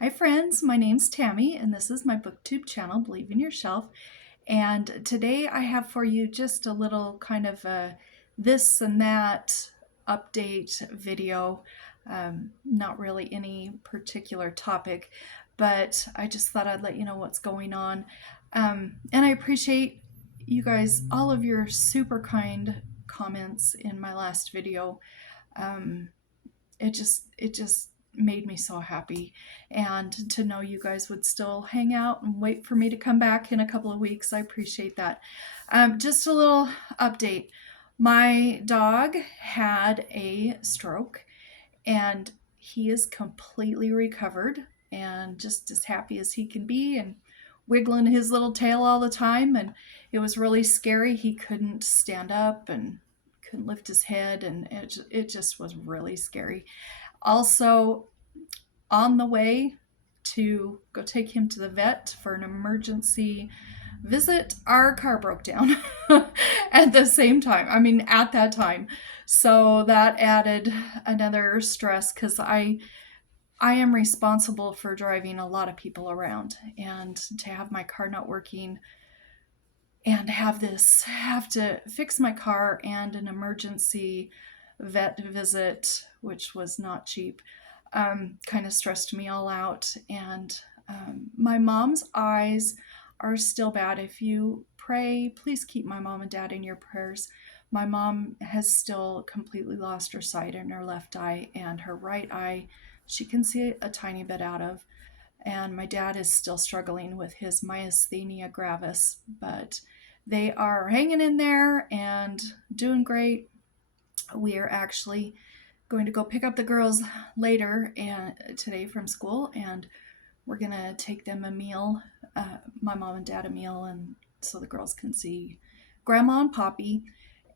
Hi friends, my name's Tammy and this is my booktube channel, Believe in Yourself. And today I have for you just a little kind of a this and that update video. Not really any particular topic, but I just thought I'd let you know what's going on. And I appreciate you guys, all of your super kind comments in my last video. Um, it just made me so happy, and to know you guys would still hang out and wait for me to come back in a couple of weeks, I appreciate that. Just a little update. My dog had a stroke and he is completely recovered and just as happy as he can be and wiggling his little tail all the time. And it was really scary. He couldn't stand up and couldn't lift his head, and it just was really scary. Also, on the way to go take him to the vet for an emergency visit, our car broke down at the same time. I mean, at that time. So that added another stress because I am responsible for driving a lot of people around, and to have my car not working and have to fix my car and an emergency vet visit, which was not cheap, kind of stressed me all out. And my mom's eyes are still bad. If you pray, please keep my mom and dad in your prayers. My mom has still completely lost her sight in her left eye, and her right eye she can see a tiny bit out of. And my dad is still struggling with his myasthenia gravis, but they are hanging in there and doing great. We are actually going to go pick up the girls later and today from school, and we're gonna take them a meal, my mom and dad a meal, and so the girls can see Grandma and Poppy.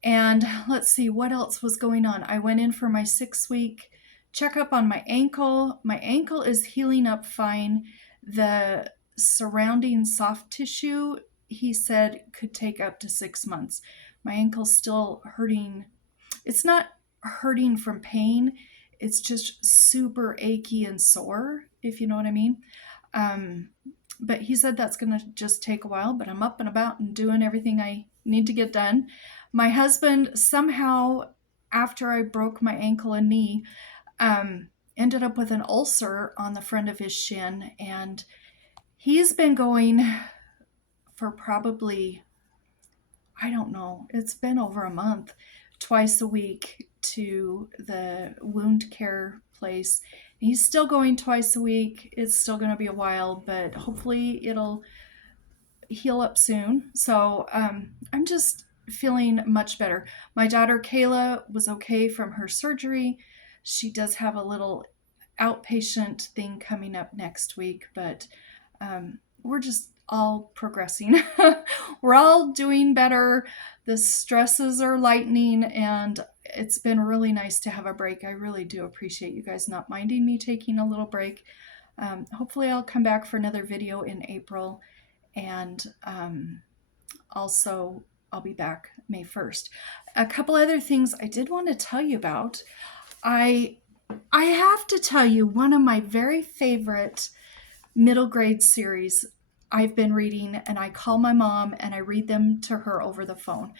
And let's see what else was going on. I went in for my 6 week checkup on my ankle. My ankle is healing up fine. The surrounding soft tissue, he said, could take up to 6 months. My ankle's still hurting. It's not hurting from pain, it's just super achy and sore, if you know what I mean. Um, but he said that's going to just take a while, but I'm up and about and doing everything I need to get done. My husband somehow, after I broke my ankle and knee, ended up with an ulcer on the front of his shin, and he's been going for probably, I don't know, it's been over a month, twice a week to the wound care place. He's still going twice a week. It's still going to be a while, but hopefully it'll heal up soon. So I'm just feeling much better. My daughter Kayla was okay from her surgery. She does have a little outpatient thing coming up next week, but we're just all progressing. We're all doing better. The stresses are lightening, and it's been really nice to have a break. I really do appreciate you guys not minding me taking a little break. Hopefully I'll come back for another video in April, and also I'll be back May 1st. A couple other things I did want to tell you about. I have to tell you, one of my very favorite middle grade series I've been reading, and I call my mom and I read them to her over the phone.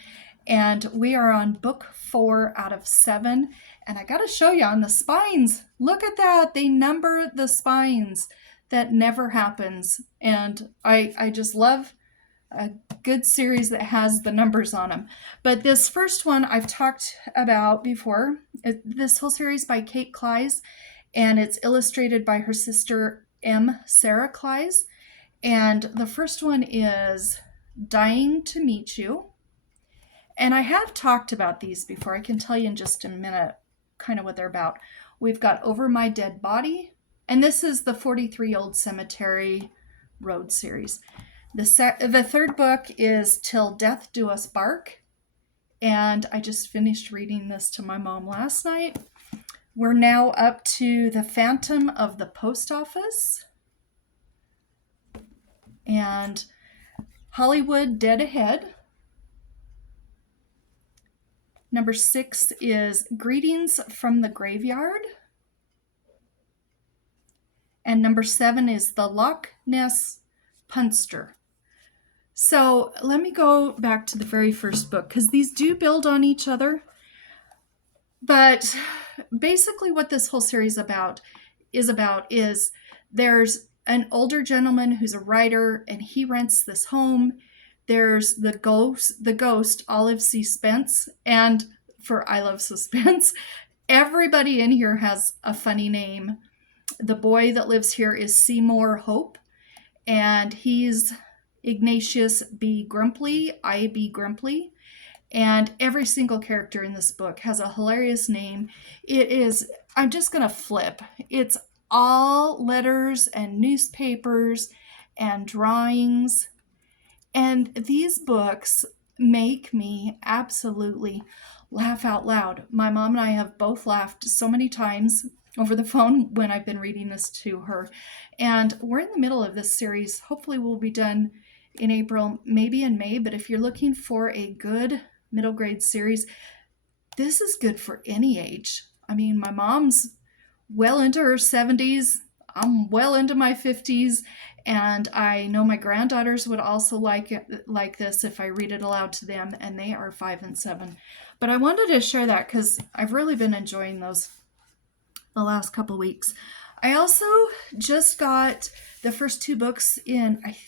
And we are on book 4 out of 7. And I got to show you on the spines. Look at that. They number the spines. That never happens. And I just love a good series that has the numbers on them. But this first one I've talked about before. This whole series by Kate Klise, and it's illustrated by her sister Sarah Klise. And the first one is Dying to Meet You. And I have talked about these before. I can tell you in just a minute kind of what they're about. We've got Over My Dead Body, and this is the 43 Old Cemetery Road series. The third book is Till Death Do Us Bark, and I just finished reading this to my mom last night. We're now up to The Phantom of the Post Office and Hollywood Dead Ahead. Number 6 is Greetings from the Graveyard. and number 7 is the Loch Ness Punster. So let me go back to the very first book, because these do build on each other. But basically what this whole series is there's an older gentleman who's a writer, and he rents this home. There's the ghost, Olive C. Spence, and for I Love Suspense, everybody in here has a funny name. The boy that lives here is Seymour Hope, and he's Ignatius B. Grumpley, I.B. Grumpley. And every single character in this book has a hilarious name. I'm just going to flip. It's all letters and newspapers and drawings. And these books make me absolutely laugh out loud. My mom and I have both laughed so many times over the phone when I've been reading this to her. And we're in the middle of this series. Hopefully we'll be done in April, maybe in May. But if you're looking for a good middle grade series, this is good for any age. I mean, my mom's well into her 70s. I'm well into my 50s, and I know my granddaughters would also like this if I read it aloud to them, and they are 5 and 7. But I wanted to share that because I've really been enjoying those the last couple weeks. I also just got the first 2 books in, I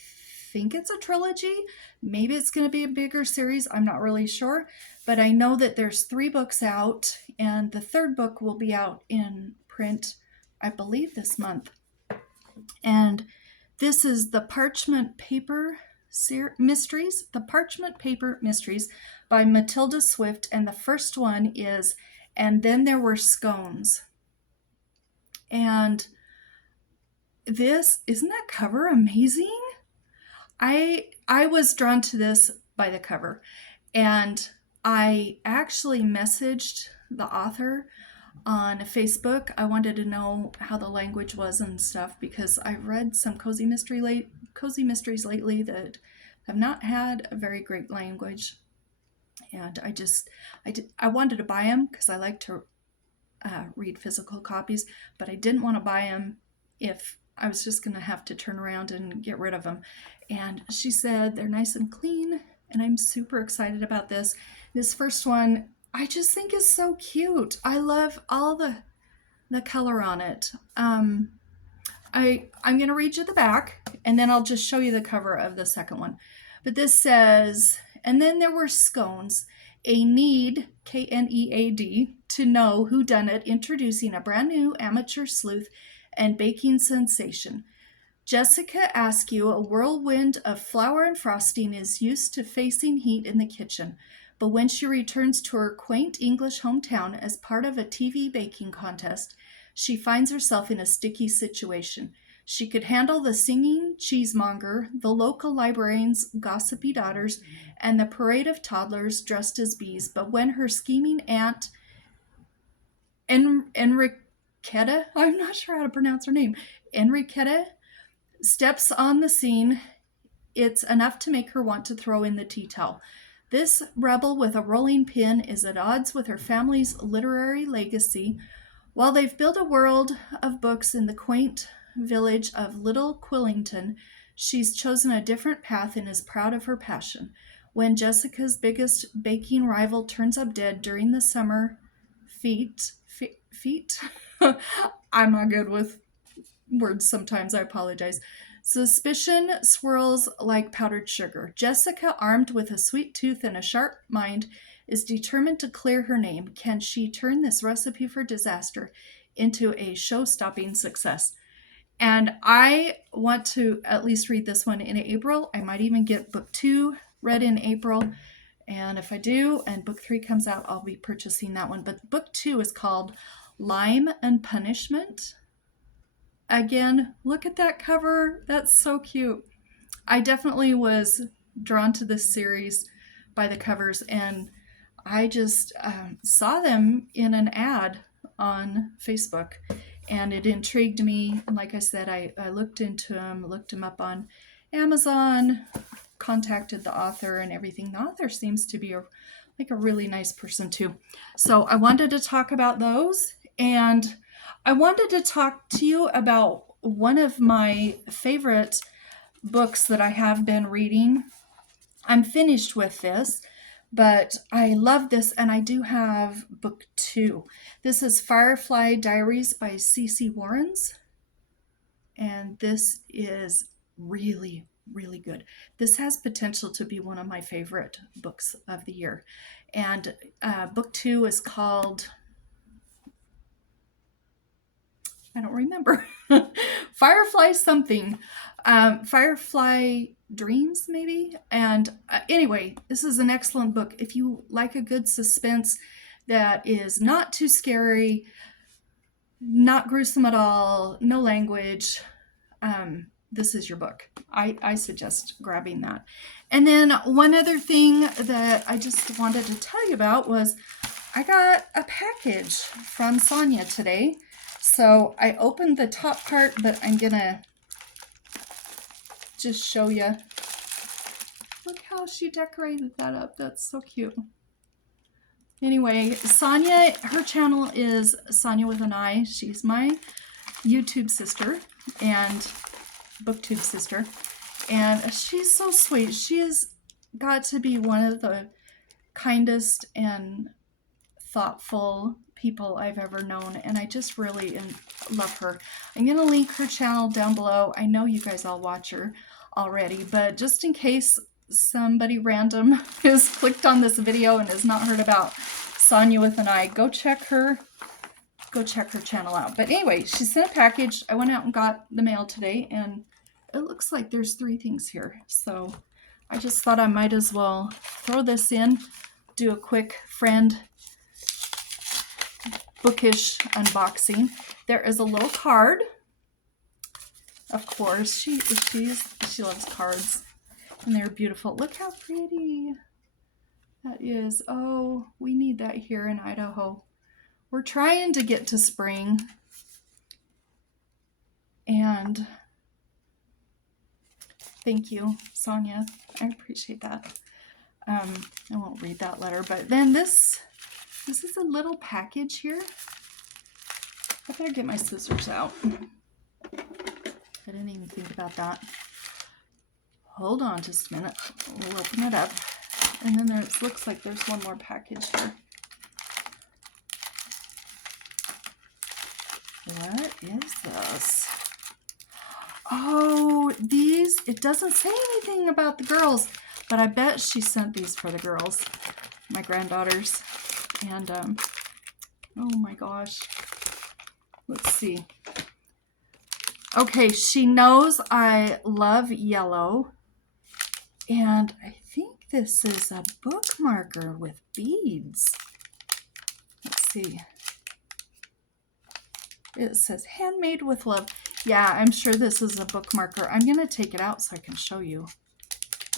think it's a trilogy. Maybe it's going to be a bigger series. I'm not really sure. But I know that there's 3 books out, and the 3rd book will be out in print, I believe, this month. And this is the Parchment Paper Mysteries, the Parchment Paper Mysteries by Matilda Swift. And the first one is And Then There Were Scones. And isn't that cover amazing? I was drawn to this by the cover, and I actually messaged the author on Facebook. I wanted to know how the language was and stuff, because I've read some cozy mysteries lately that have not had a very great language, and I wanted to buy them because I like to read physical copies, but I didn't want to buy them if I was just going to have to turn around and get rid of them. And she said they're nice and clean, and I'm super excited about this. This first one, I just think is so cute. I love all the color on it. I'm going to read you the back, and then I'll just show you the cover of the second one. But this says, And Then There Were Scones, a need, Knead, to know who done it, introducing a brand new amateur sleuth and baking sensation. Jessica Askew, a whirlwind of flour and frosting, is used to facing heat in the kitchen. But when she returns to her quaint English hometown as part of a TV baking contest, she finds herself in a sticky situation. She could handle the singing cheesemonger, the local librarian's gossipy daughters, and the parade of toddlers dressed as bees. But when her scheming aunt, Enriqueta, I'm not sure how to pronounce her name, Enriqueta, steps on the scene, it's enough to make her want to throw in the tea towel. This rebel with a rolling pin is at odds with her family's literary legacy. While they've built a world of books in the quaint village of Little Quillington, she's chosen a different path and is proud of her passion. When Jessica's biggest baking rival turns up dead during the summer feat, I'm not good with words sometimes, I apologize. Suspicion swirls like powdered sugar. Jessica, armed with a sweet tooth and a sharp mind, is determined to clear her name. Can she turn this recipe for disaster into a show-stopping success? And I want to at least read this one in April. I might even get book 2 read in April. And if I do, and book 3 comes out, I'll be purchasing that one. But book 2 is called Lime and Punishment. Again, look at that cover. That's so cute. I definitely was drawn to this series by the covers, and I just saw them in an ad on Facebook, and it intrigued me. And like I said, I looked into them, looked them up on Amazon, contacted the author and everything. The author seems to be a really nice person too. So I wanted to talk about those, and I wanted to talk to you about one of my favorite books that I have been reading. I'm finished with this, but I love this, and I do have book 2. This is Firefly Diaries by C.C. Warrens, and this is really, really good. This has potential to be one of my favorite books of the year. And book 2 is called, I don't remember, Firefly something, Firefly Dreams maybe. And anyway, this is an excellent book. If you like a good suspense that is not too scary, not gruesome at all, no language, this is your book. I suggest grabbing that. And then one other thing that I just wanted to tell you about was I got a package from Sonia today. So I opened the top part, but I'm gonna just show you. Look how she decorated that up. That's so cute. Anyway, Sonia, her channel is Sonia with an I. She's my YouTube sister and booktube sister. And she's so sweet. She has got to be one of the kindest and thoughtful people I've ever known, and I just really love her. I'm going to link her channel down below. I know you guys all watch her already, but just in case somebody random has clicked on this video and has not heard about Sonia with an I, go check her channel out. But anyway, she sent a package. I went out and got the mail today, and it looks like there's 3 things here. So I just thought I might as well throw this in, do a quick friend bookish unboxing. There is a little card. Of course, she loves cards, and they're beautiful. Look how pretty that is. Oh, we need that here in Idaho. We're trying to get to spring, and thank you, Sonia. I appreciate that. I won't read that letter, but then this is a little package here. I better get my scissors out. I didn't even think about that. Hold on just a minute. We'll open it up. And then there looks like there's one more package here. What is this? Oh, these, it doesn't say anything about the girls, but I bet she sent these for the girls, my granddaughters. And, oh my gosh. Let's see. Okay, she knows I love yellow. And I think this is a bookmarker with beads. Let's see. It says handmade with love. Yeah, I'm sure this is a bookmarker. I'm going to take it out so I can show you.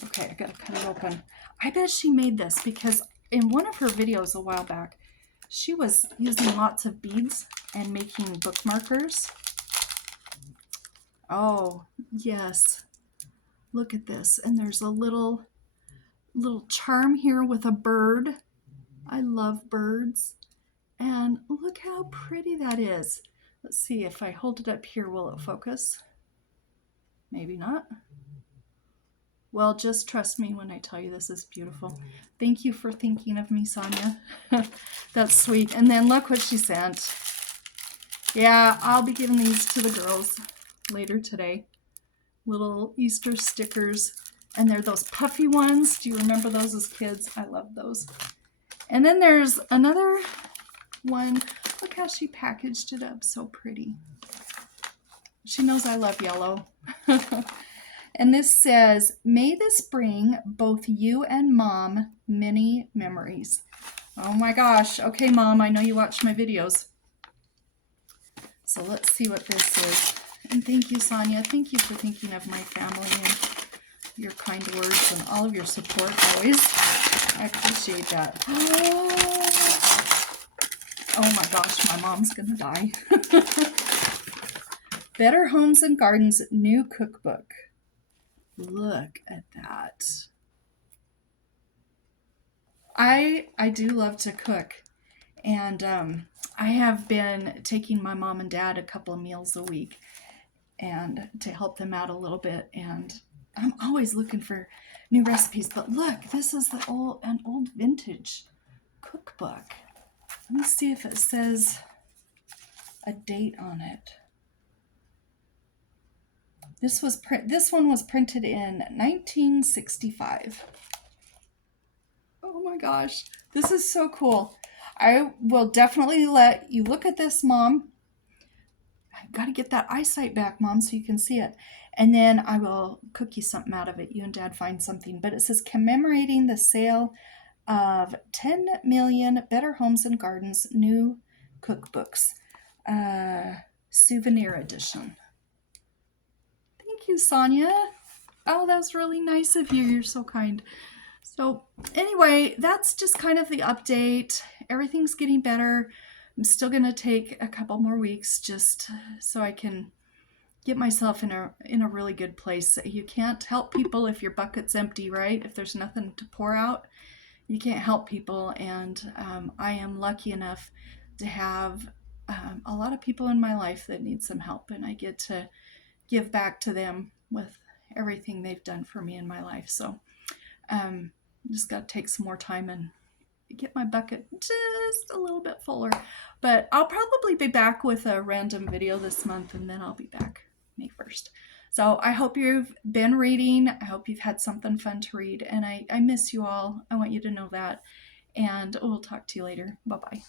Okay, I got to cut it open. I bet she made this because in one of her videos a while back, she was using lots of beads and making bookmarkers. Oh, yes. Look at this. And there's a little charm here with a bird. I love birds. And look how pretty that is. Let's see if I hold it up here, will it focus? Maybe not. Well, just trust me when I tell you this is beautiful. Thank you for thinking of me, Sonia. That's sweet. And then look what she sent. Yeah, I'll be giving these to the girls later today. Little Easter stickers. And they're those puffy ones. Do you remember those as kids? I love those. And then there's another one. Look how she packaged it up. So pretty. She knows I love yellow. And this says, may this bring both you and Mom many memories. Oh my gosh. Okay, Mom, I know you watch my videos. So let's see what this is. And thank you, Sonia. Thank you for thinking of my family and your kind words and all of your support always. I appreciate that. Oh my gosh, my mom's gonna die. Better Homes and Gardens new cookbook. Look at that. I do love to cook, and I have been taking my mom and dad a couple of meals a week, and to help them out a little bit. And I'm always looking for new recipes. But look, this is an old vintage cookbook. Let me see if it says a date on it. This one was printed in 1965. Oh my gosh, this is so cool. I will definitely let you look at this, Mom. I've got to get that eyesight back, Mom, so you can see it. And then I will cook you something out of it. You and Dad find something. But it says commemorating the sale of 10 million Better Homes and Gardens new cookbooks. Souvenir edition. Thank you, Sonia. Oh, that was really nice of you. You're so kind. So anyway, that's just kind of the update. Everything's getting better. I'm still going to take a couple more weeks just so I can get myself in a really good place. You can't help people if your bucket's empty, right? If there's nothing to pour out, you can't help people. And I am lucky enough to have a lot of people in my life that need some help, and I get to give back to them with everything they've done for me in my life. So just got to take some more time and get my bucket just a little bit fuller. But I'll probably be back with a random video this month, and then I'll be back May 1st. So I hope you've been reading. I hope you've had something fun to read. And I miss you all. I want you to know that. And we'll talk to you later. Bye-bye.